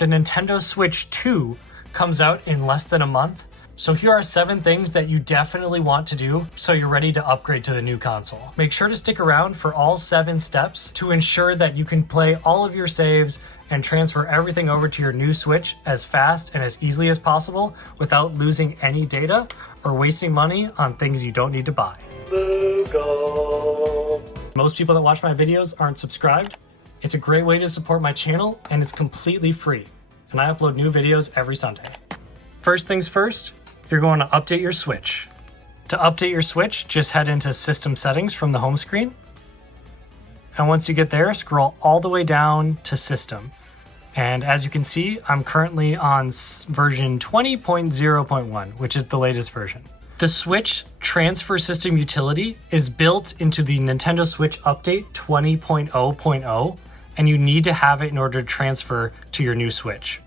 The Nintendo Switch 2 comes out in less than a month. So here are 7 things that you definitely want to do so you're ready to upgrade to the new console. Make sure to stick around for all 7 steps to ensure that you can play all of your saves and transfer everything over to your new Switch as fast and as easily as possible without losing any data or wasting money on things you don't need to buy. Most people that watch my videos aren't subscribed. It's a great way to support my channel and it's completely free. And I upload new videos every Sunday. First things first, you're going to update your Switch. To update your Switch, just head into System Settings from the home screen. And once you get there, scroll all the way down to System. And as you can see, I'm currently on version 20.0.1, which is the latest version. The Switch Transfer System utility is built into the Nintendo Switch Update 20.0.0, and you need to have it in order to transfer to your new Switch.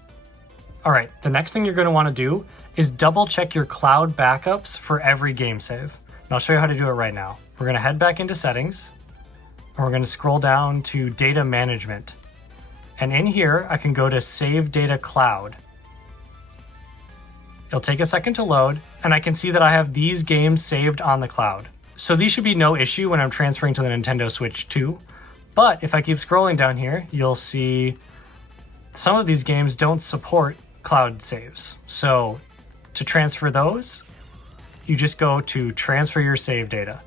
All right, the next thing you're going to want to do is double check your cloud backups for every game save. And I'll show you how to do it right now. We're going to head back into settings and we're going to scroll down to data management. And in here, I can go to save data cloud. It'll take a second to load and I can see that I have these games saved on the cloud. So these should be no issue when I'm transferring to the Nintendo Switch 2. But if I keep scrolling down here, you'll see some of these games don't support cloud saves. So to transfer those, you just go to transfer your save data.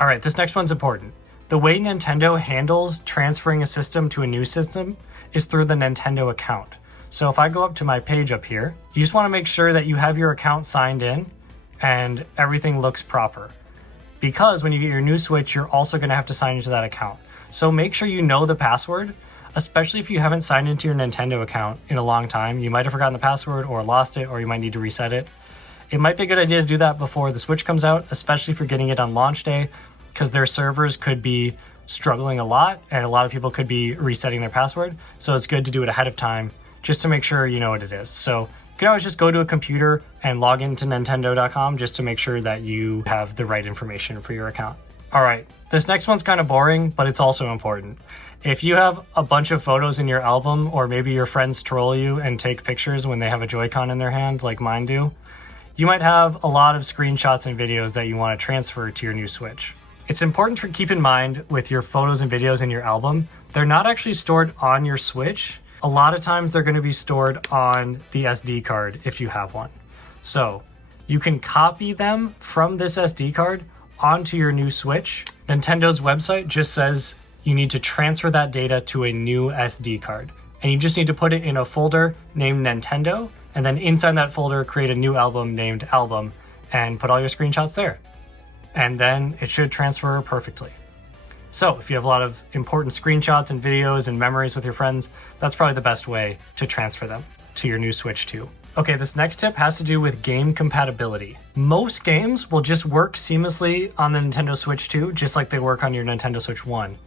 All right, this next one's important. The way Nintendo handles transferring a system to a new system is through the Nintendo account. So if I go up to my page up here, you just want to make sure that you have your account signed in and everything looks proper. Because when you get your new Switch, you're also going to have to sign into that account. So make sure you know the password, especially if you haven't signed into your Nintendo account in a long time. You might have forgotten the password or lost it, or you might need to reset it. It might be a good idea to do that before the Switch comes out, especially if you're getting it on launch day, because their servers could be struggling a lot and a lot of people could be resetting their password. So it's good to do it ahead of time just to make sure you know what it is. So you can always just go to a computer and log into Nintendo.com just to make sure that you have the right information for your account. All right, this next one's kind of boring, but it's also important. If you have a bunch of photos in your album, or maybe your friends troll you and take pictures when they have a Joy-Con in their hand, like mine do, you might have a lot of screenshots and videos that you want to transfer to your new Switch. It's important to keep in mind with your photos and videos in your album, they're not actually stored on your Switch. A lot of times they're going to be stored on the SD card if you have one. So you can copy them from this SD card onto your new Switch. Nintendo's website just says you need to transfer that data to a new SD card. And you just need to put it in a folder named Nintendo, and then inside that folder, create a new album named Album, and put all your screenshots there. And then it should transfer perfectly. So if you have a lot of important screenshots and videos and memories with your friends, that's probably the best way to transfer them to your new Switch 2. Okay, this next tip has to do with game compatibility. Most games will just work seamlessly on the Nintendo Switch 2, just like they work on your Nintendo Switch 1.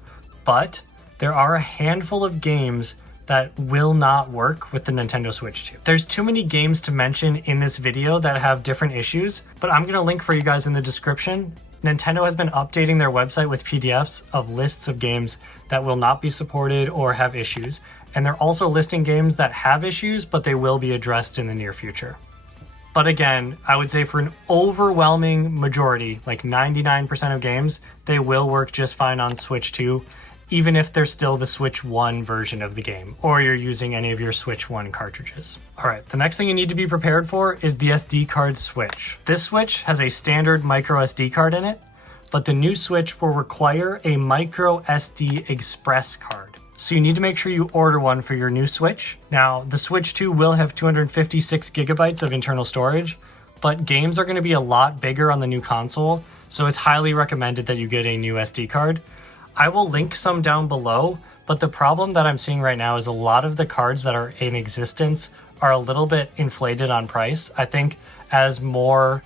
But there are a handful of games that will not work with the Nintendo Switch 2. There's too many games to mention in this video that have different issues, but I'm gonna link for you guys in the description. Nintendo has been updating their website with PDFs of lists of games that will not be supported or have issues. And they're also listing games that have issues, but they will be addressed in the near future. But again, I would say for an overwhelming majority, like 99% of games, they will work just fine on Switch 2, even if they're still the Switch 1 version of the game, or you're using any of your Switch 1 cartridges. All right, the next thing you need to be prepared for is the SD card switch. This Switch has a standard microSD card in it, but the new Switch will require a microSD Express card. So you need to make sure you order one for your new Switch. Now, the Switch 2 will have 256 gigabytes of internal storage, but games are going to be a lot bigger on the new console, so it's highly recommended that you get a new SD card. I will link some down below, but the problem that I'm seeing right now is a lot of the cards that are in existence are a little bit inflated on price. I think as more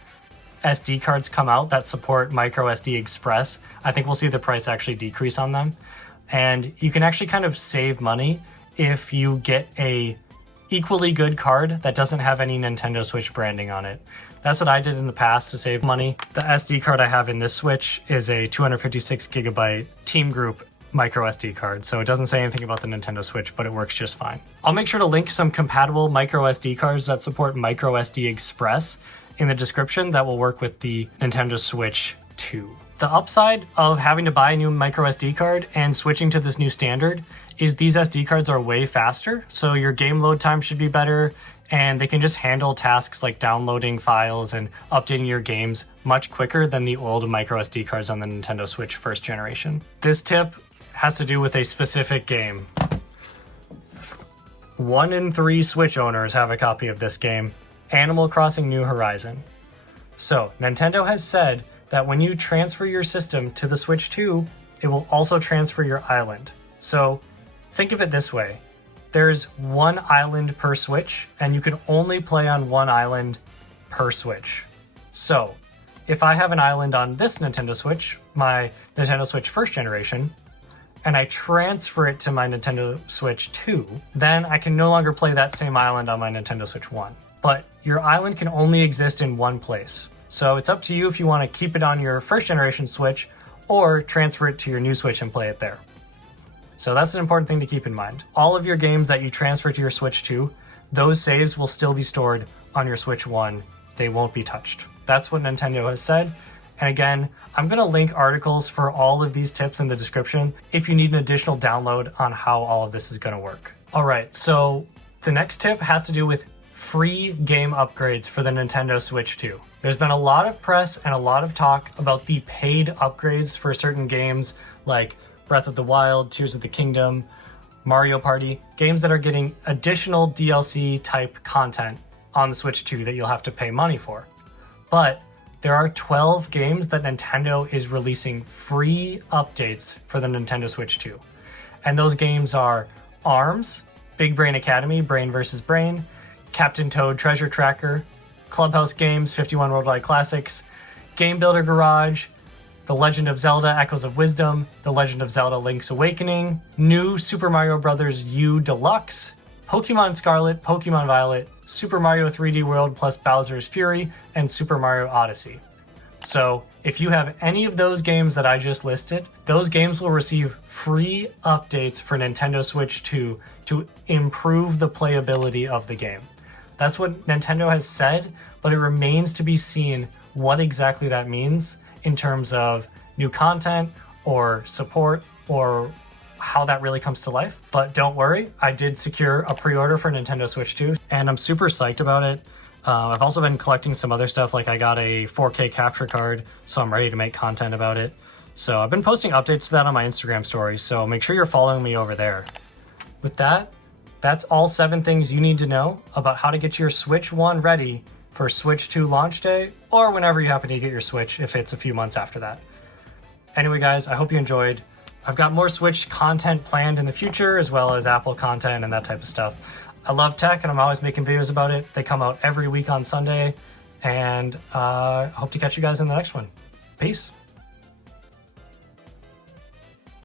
SD cards come out that support microSD Express, I think we'll see the price actually decrease on them. And you can actually kind of save money if you get a equally good card that doesn't have any Nintendo Switch branding on it. That's what I did in the past to save money. The SD card I have in this Switch is a 256 gigabyte Team Group micro SD card. So it doesn't say anything about the Nintendo Switch, but it works just fine. I'll make sure to link some compatible micro SD cards that support micro SD Express in the description that will work with the Nintendo Switch 2. The upside of having to buy a new micro SD card and switching to this new standard is these SD cards are way faster, so your game load time should be better, and they can just handle tasks like downloading files and updating your games much quicker than the old micro SD cards on the Nintendo Switch first generation. This tip has to do with a specific game. 1 in 3 Switch owners have a copy of this game, Animal Crossing New Horizon. So, Nintendo has said that when you transfer your system to the Switch 2, it will also transfer your island. So, think of it this way. There's 1 island per Switch, and you can only play on 1 island per Switch. So, if I have an island on this Nintendo Switch, my Nintendo Switch first generation, and I transfer it to my Nintendo Switch 2, then I can no longer play that same island on my Nintendo Switch 1. But your island can only exist in one place. So it's up to you if you want to keep it on your first generation Switch or transfer it to your new Switch and play it there. So that's an important thing to keep in mind. All of your games that you transfer to your Switch 2, those saves will still be stored on your Switch 1. They won't be touched. That's what Nintendo has said. And again, I'm going to link articles for all of these tips in the description if you need an additional download on how all of this is going to work. All right, so the next tip has to do with free game upgrades for the Nintendo Switch 2. There's been a lot of press and a lot of talk about the paid upgrades for certain games like Breath of the Wild, Tears of the Kingdom, Mario Party, games that are getting additional DLC type content on the Switch 2 that you'll have to pay money for. But there are 12 games that Nintendo is releasing free updates for the Nintendo Switch 2. And those games are ARMS, Big Brain Academy, Brain vs. Brain, Captain Toad Treasure Tracker, Clubhouse Games, 51 Worldwide Classics, Game Builder Garage, The Legend of Zelda Echoes of Wisdom, The Legend of Zelda Link's Awakening, New Super Mario Bros. U Deluxe, Pokemon Scarlet, Pokemon Violet, Super Mario 3D World plus Bowser's Fury, and Super Mario Odyssey. So if you have any of those games that I just listed, those games will receive free updates for Nintendo Switch 2 to improve the playability of the game. That's what Nintendo has said, but it remains to be seen what exactly that means in terms of new content or support or how that really comes to life. But don't worry, I did secure a pre-order for Nintendo Switch 2 and I'm super psyched about it. I've also been collecting some other stuff, like I got a 4K capture card, so I'm ready to make content about it. So I've been posting updates to that on my Instagram stories, so make sure you're following me over there. With that, that's all 7 things you need to know about how to get your Switch 1 ready for Switch 2 launch day, or whenever you happen to get your Switch, if it's a few months after that. Anyway, guys, I hope you enjoyed. I've got more Switch content planned in the future, as well as Apple content and that type of stuff. I love tech, and I'm always making videos about it. They come out every week on Sunday, and I hope to catch you guys in the next one. Peace.